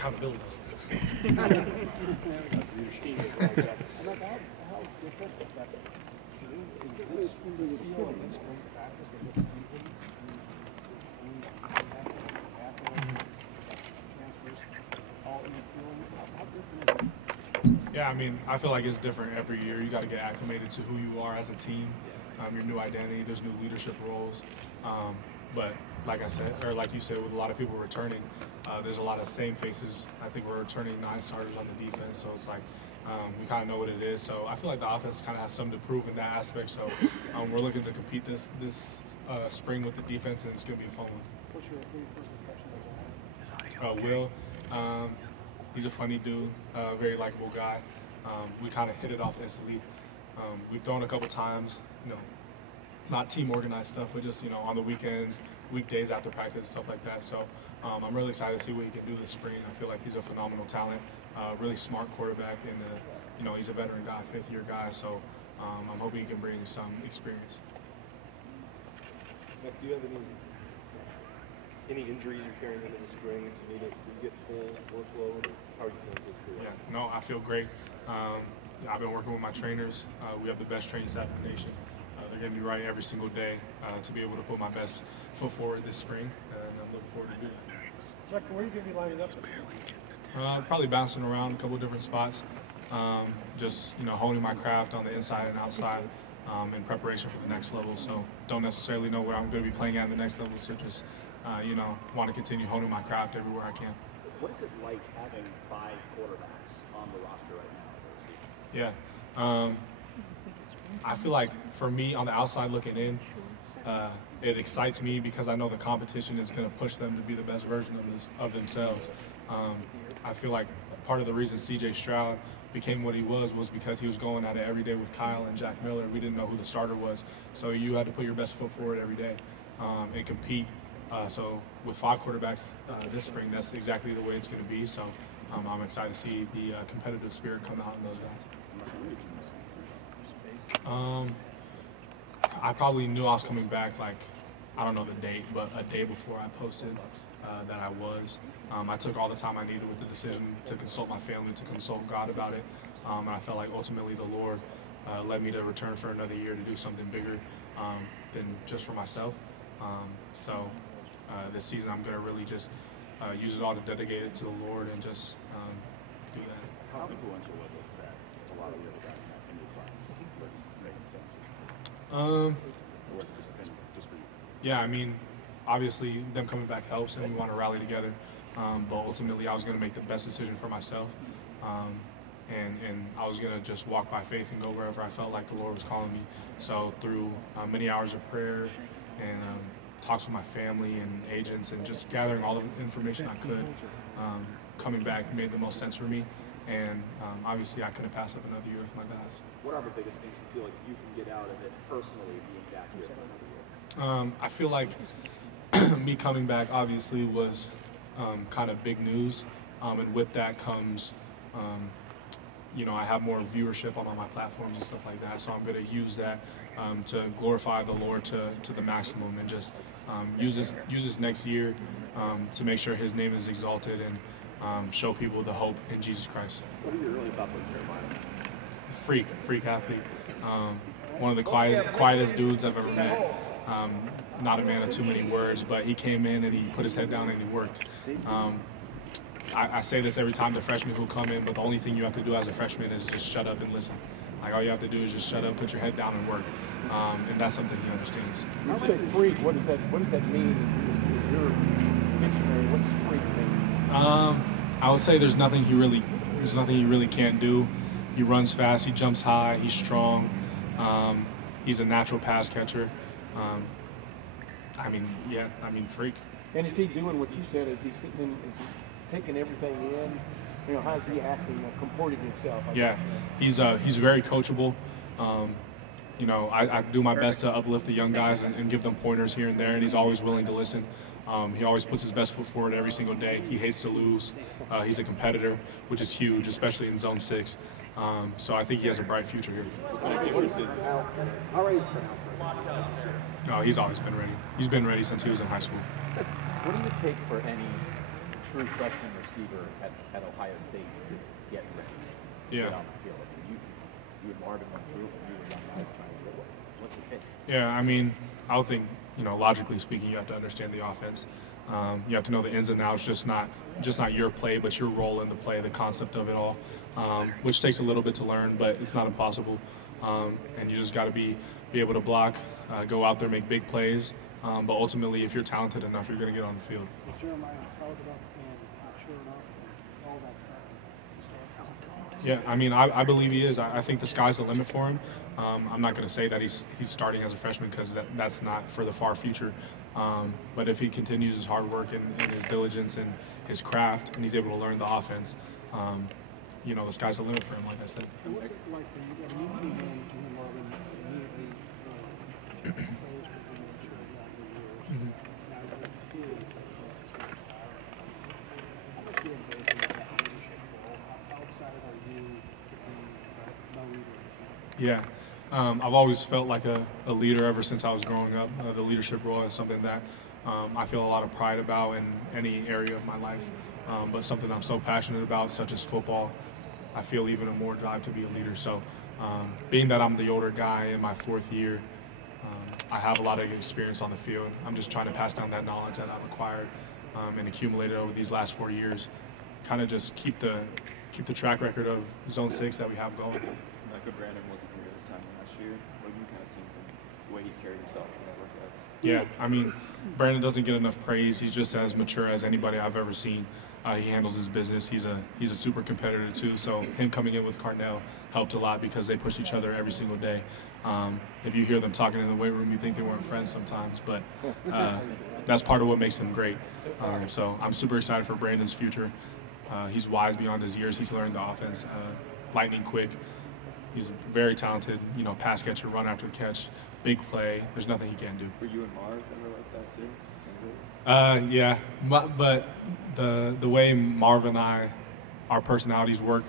accountability. Yeah, I mean, I feel like it's different every year. You got to get acclimated to who you are as a team, your new identity. There's new leadership roles, but like I said, or like you said, with a lot of people returning, there's a lot of same faces. I think we're returning 9 starters on the defense, so it's like we kind of know what it is. So I feel like the offense kind of has something to prove in that aspect. So we're looking to compete this spring with the defense, and it's going to be a fun one. What's your first impression? Will, he's a funny dude, very likable guy. We kind of hit it off instantly. We've thrown a couple times, not team organized stuff, but just on the weekends, weekdays after practice, stuff like that. So I'm really excited to see what he can do this spring. I feel like he's a phenomenal talent, really smart quarterback, and he's a veteran guy, 5th-year guy. So I'm hoping he can bring some experience. Matt, do you have any injuries you're carrying into the spring? Do you need to get full workload? How are you feeling physically? Yeah, no, I feel great. I've been working with my trainers. We have the best training staff in the nation. They're getting me right every single day to be able to put my best foot forward this spring, and I'm looking forward to doing that. Chuck, where are you going to be lining up? Probably bouncing around a couple of different spots, just honing my craft on the inside and outside in preparation for the next level. So don't necessarily know where I'm going to be playing at in the next level, so just want to continue honing my craft everywhere I can. What is it like having 5 quarterbacks on the roster right now? Yeah, I feel like for me on the outside looking in, it excites me because I know the competition is going to push them to be the best version of themselves. I feel like part of the reason C.J. Stroud became what he was because he was going at it every day with Kyle and Jack Miller. We didn't know who the starter was, so you had to put your best foot forward every day and compete. So with 5 quarterbacks this spring, that's exactly the way it's going to be. So I'm excited to see the competitive spirit come out in those guys. I probably knew I was coming back, I don't know the date, but a day before I posted that I was. I took all the time I needed with the decision to consult my family, to consult God about it. And I felt like ultimately the Lord led me to return for another year to do something bigger than just for myself. So this season I'm going to really just use it all to dedicate it to the Lord and just do that. How influential was it that a lot of the other guys in your class was making sense? Or was it just for you? Yeah, I mean, obviously them coming back helps and we want to rally together. But ultimately I was going to make the best decision for myself. And I was going to just walk by faith and go wherever I felt like the Lord was calling me. So through many hours of prayer and talks with my family and agents and just gathering all the information I could, coming back made the most sense for me. And obviously I couldn't pass up another year with my guys. What are the biggest things you feel like you can get out of it personally being back here for another year? I feel like me coming back obviously was kind of big news. And with that comes I have more viewership on all my platforms and stuff like that, so I'm going to use that to glorify the Lord to the maximum and just use this next year to make sure His name is exalted and show people the hope in Jesus Christ. What are your early thoughts on Jeremiah? Freak athlete. One of the quietest dudes I've ever met. Not a man of too many words, but he came in and he put his head down and he worked. I say this every time the freshmen who come in, but the only thing you have to do as a freshman is just shut up and listen. All you have to do is just shut up, put your head down, and work. And that's something he understands. You say freak. What does that mean in your dictionary? What does freak mean? I would say there's nothing he really can't do. He runs fast. He jumps high. He's strong. He's a natural pass catcher. Freak. And is he doing what you said? Is he sitting in? Is he taking everything in? How's he acting, comporting himself? He's very coachable. I do my best to uplift the young guys and give them pointers here and there, and he's always willing to listen. He always puts his best foot forward every single day. He hates to lose. He's a competitor, which is huge, especially in Zone 6. So I think he has a bright future here. How ready is he out? No, he's always been ready. He's been ready since he was in high school. What does it take for any true freshman receiver at Ohio State to get ready to get on the field? You and Marvin went through it when you were young guys trying to get what's it take? Yeah, I mean, I would think, logically speaking, you have to understand the offense. You have to know the ins and outs, just not your play, but your role in the play, the concept of it all, which takes a little bit to learn, but it's not impossible. And you just got to be able to block, go out there, make big plays. But ultimately, if you're talented enough, you're going to get on the field. Jeremiah held it up and sure enough, and all that stuff. Yeah, I mean, I believe he is. I think the sky's the limit for him. I'm not going to say that he's starting as a freshman because that's not for the far future. But if he continues his hard work and his diligence and his craft, and he's able to learn the offense, the sky's the limit for him, like I said. So what's it like for you? When you came in, you and Marvin immediately players were being mature throughout the years. Now you're in the field. How much do you embrace that leadership role? How excited are you to be the leader? Yeah. I've always felt like a leader ever since I was growing up. The leadership role is something that I feel a lot of pride about in any area of my life, but something I'm so passionate about, such as football, I feel even a more drive to be a leader. So being that I'm the older guy in my 4th year, I have a lot of experience on the field. I'm just trying to pass down that knowledge that I've acquired and accumulated over these last 4 years, kind of just keep the track record of Zone 6 that we have going. Emeka Brandon wasn't here this time last year. What have you kind of seen from the way he's carried himself in that workouts? Yeah, I mean, Brandon doesn't get enough praise. He's just as mature as anybody I've ever seen. He handles his business. He's a super competitor too. So him coming in with Carnell helped a lot because they push each other every single day. If you hear them talking in the weight room, you think they weren't friends sometimes, but that's part of what makes them great. So I'm super excited for Brandon's future. He's wise beyond his years. He's learned the offense, lightning quick. He's very talented, pass catcher, run after the catch, big play. There's nothing he can't do. Were you and Marv ever like that too? Yeah, but the way Marv and our personalities work,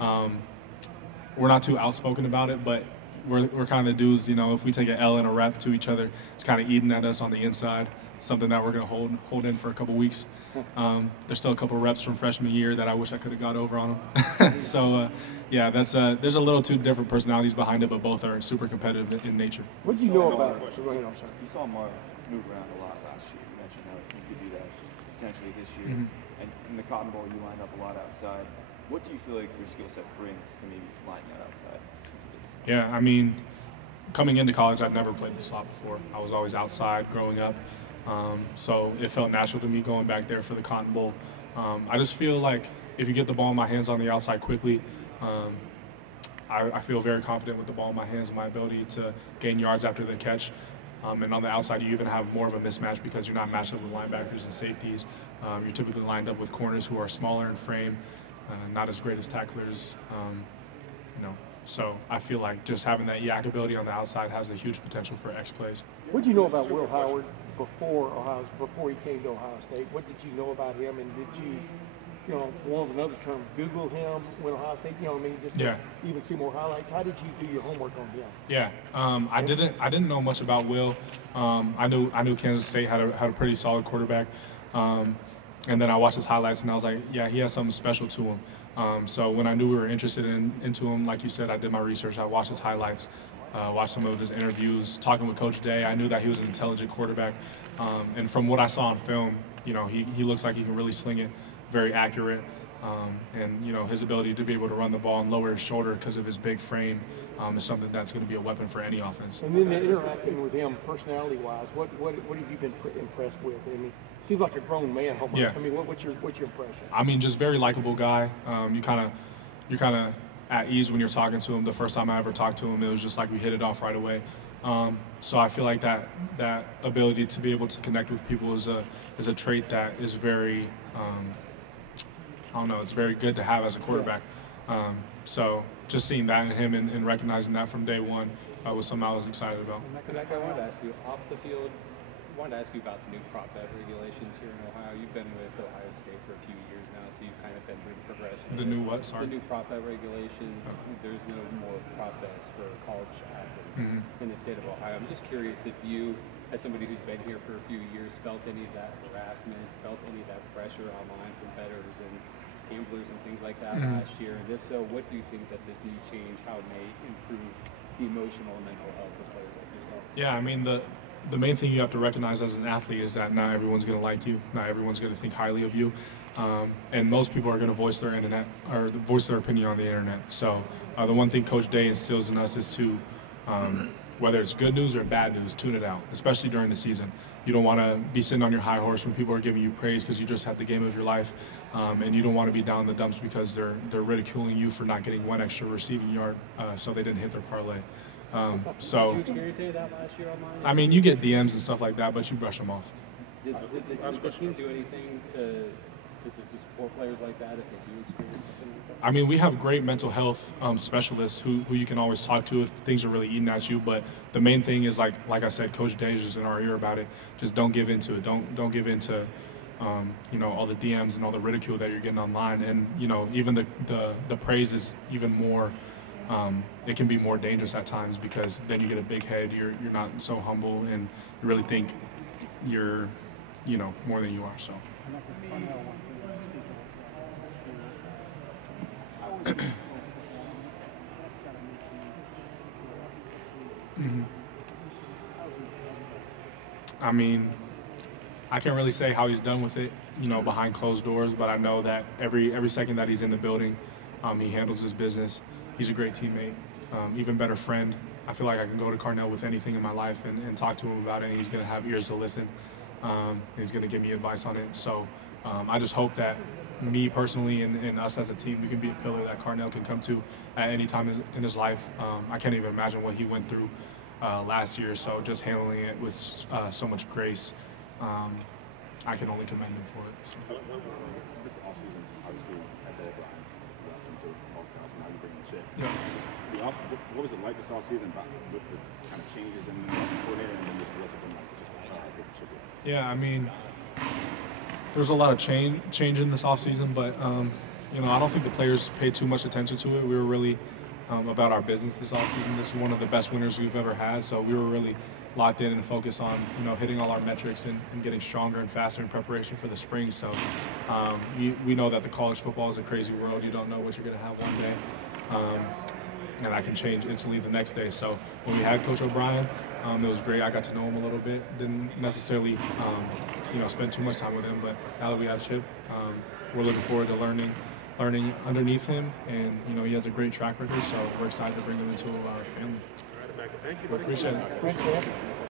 we're not too outspoken about it, but we're kind of dudes, if we take an L and a rep to each other, it's kind of eating at us on the inside, something that we're going to hold in for a couple weeks. There's still a couple reps from freshman year that I wish I could have got over on them. So, yeah, there's a little two different personalities behind it, but both are super competitive in nature. What do you know about it? You saw Marv move around a lot last year. You mentioned how he could do that potentially this year. And in the Cotton Bowl, you lined up a lot outside. What do you feel like your skill set brings to maybe lining out outside? Yeah, I mean, coming into college, I'd never played the slot before. I was always outside growing up. So it felt natural to me going back there for the Cotton Bowl. I just feel like if you get the ball in my hands on the outside quickly, I feel very confident with the ball in my hands and my ability to gain yards after the catch. And on the outside, you even have more of a mismatch because you're not matched up with linebackers and safeties. You're typically lined up with corners who are smaller in frame, not as great as tacklers. So I feel like just having that yak ability on the outside has a huge potential for X plays. What did you know about Will Howard before he came to Ohio State? What did you know about him, and did you, for want of another term, Google him when Ohio State? Just to even see more highlights. How did you do your homework on him? Yeah, I didn't know much about Will. I knew Kansas State had a pretty solid quarterback, and then I watched his highlights and I was like, yeah, he has something special to him. So when I knew we were interested into him, like you said, I did my research. I watched his highlights, watched some of his interviews, talking with Coach Day. I knew that he was an intelligent quarterback. And from what I saw on film, he looks like he can really sling it, very accurate. And his ability to be able to run the ball and lower his shoulder because of his big frame is something that's going to be a weapon for any offense. And then interacting with him personality-wise, what have you been impressed with? I mean, seems like a grown man almost. Yeah. I mean, what's your impression? I mean, just very likable guy. You're kind of at ease when you're talking to him. The first time I ever talked to him, it was just like we hit it off right away. So I feel like that ability to be able to connect with people is a trait that is very it's very good to have as a quarterback. So just seeing that in him and recognizing that from day one was something I was excited about. Emeka, I wanted to ask you off the field. I wanted to ask you about the new prop bet regulations here in Ohio. You've been with Ohio State for a few years now, so you've kind of been through the progression. The new what? Sorry. The new prop bet regulations. There's no more prop bets for college athletes in the state of Ohio. I'm just curious if you as somebody who's been here for a few years, felt any of that harassment, felt any of that pressure online from bettors and gamblers and things like that last year? And if so, what do you think that this new change, how it may improve the emotional and mental health of players like yourself? Yeah, I mean, the main thing you have to recognize as an athlete is that not everyone's going to like you, not everyone's going to think highly of you, and most people are going to voice their opinion on the internet. So the one thing Coach Day instills in us is to, whether it's good news or bad news, tune it out, especially during the season. You don't want to be sitting on your high horse when people are giving you praise because you just had the game of your life, and you don't want to be down in the dumps because they're ridiculing you for not getting one extra receiving yard, so they didn't hit their parlay. Did you experience any of that last year online? I mean, you get DMs and stuff like that, but you brush them off. Did the team do anything to support players like that if they do experience something like that? I mean, we have great mental health specialists who you can always talk to if things are really eating at you. But the main thing is, like I said, Coach Day is just in our ear about it. Just don't give into it. Don't give into all the DMs and all the ridicule that you're getting online. And even the praise is even more. It can be more dangerous at times because then you get a big head. You're not so humble, and you really think you're more than you are. So. I mean, I can't really say how he's done with it, behind closed doors, but I know that every second that he's in the building, he handles his business. He's a great teammate, even better friend. I feel like I can go to Carnell with anything in my life and talk to him about it, and he's going to have ears to listen, and he's going to give me advice on it. So I just hope that me personally and us as a team, we can be a pillar that Carnell can come to at any time in his life. I can't even imagine what he went through last year, so just handling it with so much grace, I can only commend him for it. So. This offseason, obviously, at the grind, into Buckeyes, and now you're bringing the chip. Yeah. What was it like this offseason with the kind of changes in the coordinator and then just what's it been like with the chip? Yeah, I mean, there's a lot of change in this offseason, but I don't think the players paid too much attention to it. We were really about our business this offseason. This is one of the best winners we've ever had, so we were really locked in and focused on hitting all our metrics and getting stronger and faster in preparation for the spring. So we know that the college football is a crazy world. You don't know what you're going to have one day, and that can change instantly the next day. So when we had Coach O'Brien, it was great. I got to know him a little bit. Didn't necessarily spend too much time with him, but now that we have Chip, we're looking forward to learning underneath him, and he has a great track record, so we're excited to bring him into our family. All right, Emeka, thank you. We appreciate it. Thanks, man.